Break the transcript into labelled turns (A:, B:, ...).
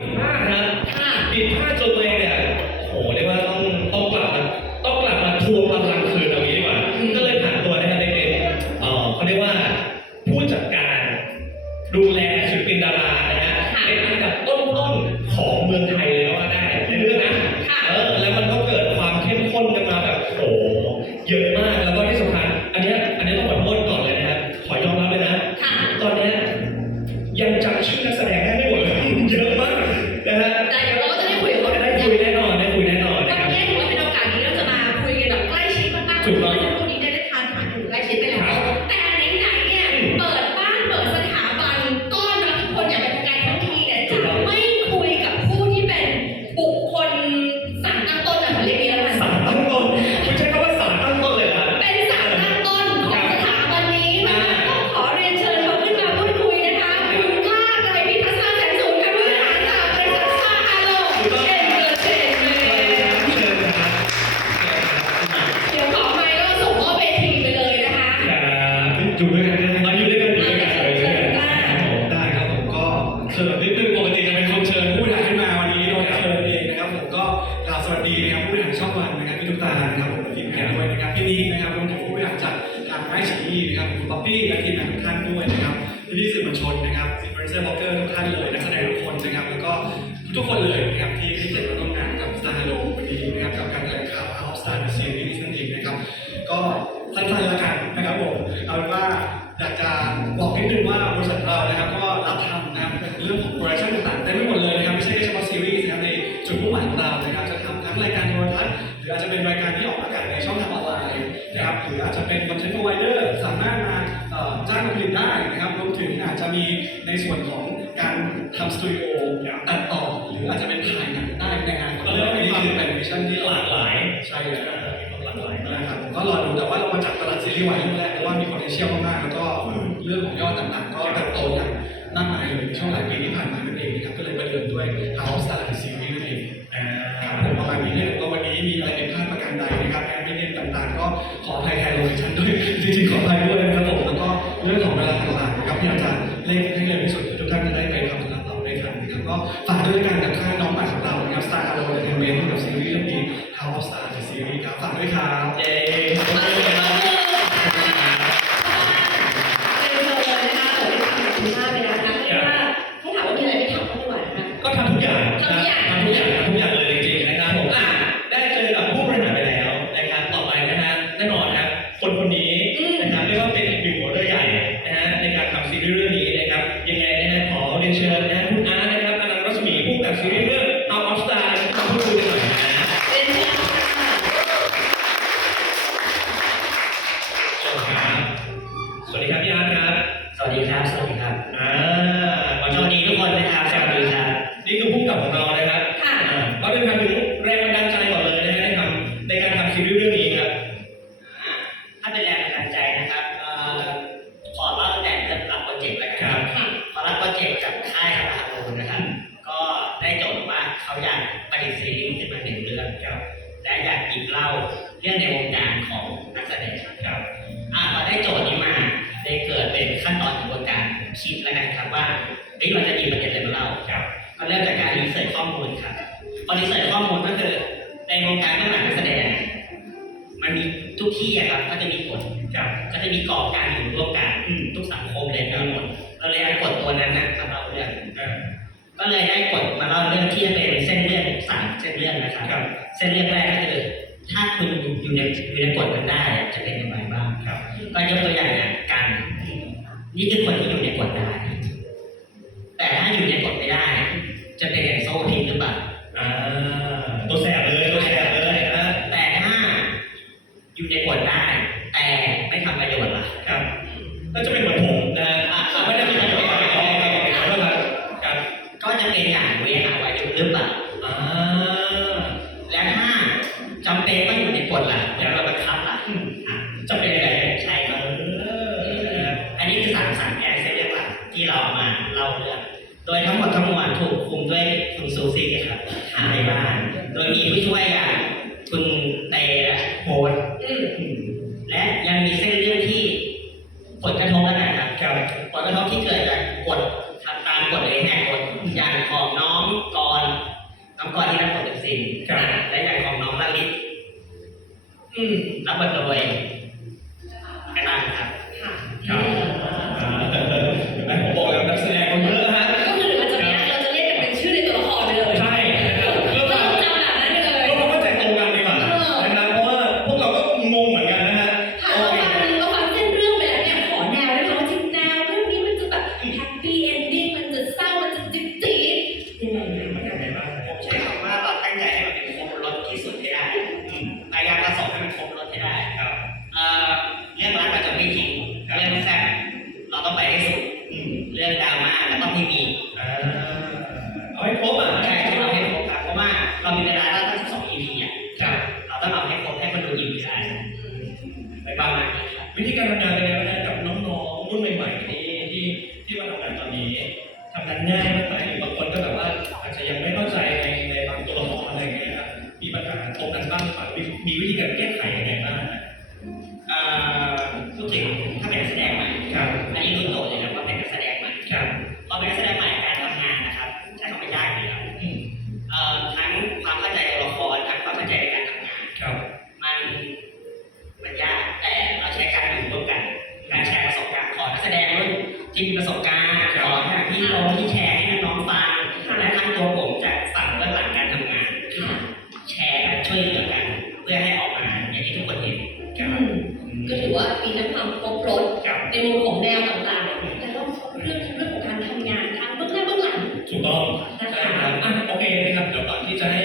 A: พลาดครับ
B: ค่ะ
A: ผิดพลาดจนตัวเองเนี่ยโหเรียกว่าต้องต้องกลับมาต้องกลับมาทวงพลังคืนเอางี้ดีกว่าก็เลยผ่านตัวนะครับไปเป็นเอ่อเขาเรียกว่าผู้จัดการดูแลศิลปินดารานะฮะเป็นอันดับต้นๆของเมืองไทยเลยก็ว่าได้ในเรื่องนะ
B: ค่ะ
A: เออแล้วมันก็เกิดความเข้มข้นกันมาแบบโอ้โหเยอะมากแล้วก็ที่สำคัญอันเนี้ยอันนี้ต้องขอโทษก่อนเลยนะครับขอยอมรับเลยนะ
B: ค่ะ
A: ตอนเนี้ยยังจำชื่อ อ
B: ยู่ด้วยกันนะมาอยู่ด้วย
A: กันอยู่ด้วยกันอยู่ด้วยกัน
C: ได้ครับผมก็เขินนิดนึงปกติจะเป็นคนเชิญผู้บริหารขึ้นมาวันนี้โดนเชิญเองนะครับผมก็กล่าวสวัสดีนะครับผู้บริหารช่องวันนะครับพี่ตุ๊กตานะครับผมทีมงานด้วยนะครับพี่นี่นะครับรวมถึงผู้บริหารจากทางไอชีนะครับคุณป๊อปปี้และทีมงานทุกท่านด้วยนะครับพี่พี่ๆสื่อมวลชนนะครับอินฟลูเอนเซอร์บล็อกเกอร์ทุกท่านเลยนักแสดงทุกคนนะครับแล้วก็ทุกๆคนเลย จะบอกนิดนึงว่าบริษัทเรานะครับก็รับทำนะครับเรื่องของโปรดักชั่นต่างๆเต็มไปหมดเลยนะครับไม่ใช่แค่เฉพาะซีรีส์นะครับในจุดมุ่งหมายของเรานะครับจะทำทั้งรายการโทรทัศน์หรืออาจจะเป็นรายการที่ออกอากาศในช่องทางออนไลน์นะครับหรืออาจจะเป็นคอนเทนต์ o ร i เดอร์สามารถมาเอ่อจ้างมาผลิตได้นะครับรวมถึงอาจจะมีในส่วนของการทำสตูดิโอตัดต่อหรืออาจจะเป็นถ่ายหนังได้ในงานของเราอันนี้คือเป็นวิชั่นที่
A: หลากหลาย
C: ใช่เลย
A: หลากหลายมาก
C: นะครับผมก็รอดูแต่ว่าเรามาจากตลาดซีรีส์วายเรื่องแรกเพราะว่ามี potential มากๆแล้วก็เรื่องของยอดต่างๆ ก็เติบโตอย่างมากมายเลยในช่วงหลายปีที่ผ่านมานั่นเองนะครับก็เลยประเดิมด้วย House Star Series นั่นเองครับผมประมาณนี้ถ้าเกิดว่าวันนี้มีอะไรเป็นพลาดประการใดนะครับงานไม่เด่นต่างๆ ก็ขออภัยแทนโลเคชั่นด้วยจริงๆขออภัยด้วยนะครับผมแล้วก็เรื่องของเวลาต่างๆนะครับที่อาจารย์เร่งให้เร็วที่สุดทุกท่านจะได้ไปทำธุระต่อได้ทันนะครับก็ฝากด้วยกันกับค่ายน้องใหม่ของเรานะครับ Star Hello Entertainment กับซีรีส์เรื่องนี้ House Star Series ครับฝากด้วยครับ
A: เย้ ซีรีส์เรื่องนี้นะครับยังไงนะฮะขอเรียนเชิญนะฮะคุณอาร์ตนะครับอนันต์รัศมีผู้กำกับซีรีส์เรื่อง Out of Star นะครับมาพูดคุยกันหน่อยนะเชิญครับสวัสดีครับพี่อาร์ตครับ
D: สวัสดีครับ สวัสดี ครับ
A: และอ
D: ยากหยิบเล่าเรื่องในวงการของนักแสดงครับอ่าพอได้โจทย์นี้มาได้เกิดเป็นขั้นตอนกระบวนการคิดแล้วกันครับว่าเฮ้ยเราจะหยิบประเด็นอะไรมาเล่าครับก็เริ่มจากการรีเสิร์ชข้อมูลครับพอรีเสิร์ชข้อมูลก็คือในวงการเบื้องหลังนักแสดง มันมีทุกที่อะครับก็จะมีกฎครับก็จะมีกรอบการอยู่ร่วมกันอืมทุกสังคมเลยมีหมดเราเลยเอากฎตัวนั้นนะมาเล่าเรื่องเออ ก็เลยได้กฎมาเล่าเรื่องที่จะเป็นเส้นเรื่องสามเส้นเรื่องนะครับ
A: ครับ
D: เส้นเรื่องแรกก็คือ ถ้าคุณอยู่ในอยู่ในกฎมันได้อะจะเป็นอย่างไรบ้างครับ ก็ยกตัวอย่างอย่างกัน นี่คือคนที่อยู่ในกฎได้ แต่ถ้าอยู่ในกฎไม่ได้ จะเป็นอย่างโซ่พิษหรือเปล่า
A: อ่าตัวแสบเลยตัวแสบเลยนะ
D: แต่ถ้าอยู่ในกฎได้ แต่ไม่ทำประโยชน์ล่ะ
A: ครับก็จะเป็นเหมือนผมนะฮะอะไม่ได้มีประโยชน์อะไรครับครับ
D: ก็จะเป็นอย่างเวหาไว้ห รือเปล่า
A: อ
D: และถ้าจำเป็นต้องอยู่ในกฎล่ะอย่ามาบังคับล่ะ
A: จะเป็นอะไร
D: ใช่ครับ
A: อั
D: นนี้คือสามสามแกนเส้นเรื่องหลักที่เราเอามาเล่าเรื่องโดยทั้งหมดทั้งมวลถูกคุมด้วยคุณซูซี่ครับในบ้าน โดยมีผู้ช่วยอย่าง น้
B: อ
D: งกอนที่รับหกสิบ
A: สิ่
D: และอย่างของน้องมาลิส
A: อืม
D: รับบัรตั
A: วเอง ในบ้านเลยวิธี
B: การทำงานเป็นยั
A: งไงบ้
B: กับน้
A: องๆรุ่นใหม่ๆที่ที่ที่มาทำงานตอนนี้
B: ทำงานง่ายมากไหมหรือบางคนก็แบบว่าอาจจะยังไม่เข้าใจ
A: ในในบาง
D: ตัวละครอะไรเงี้ยมีปัญหาตรงกันบ้างหรือเปล่ามีวิธีการแก้ ความ
A: ครบ
D: รถในมุมของแนวต่างๆ แล้
A: วก็
D: เรื่องเรื่องข
A: องการ
D: ทำงานการเบื้องหน้าเบื้องหลังถูกต้องนะคะโอเคนะครับ
A: เดี๋ยวก่อนที่จะให้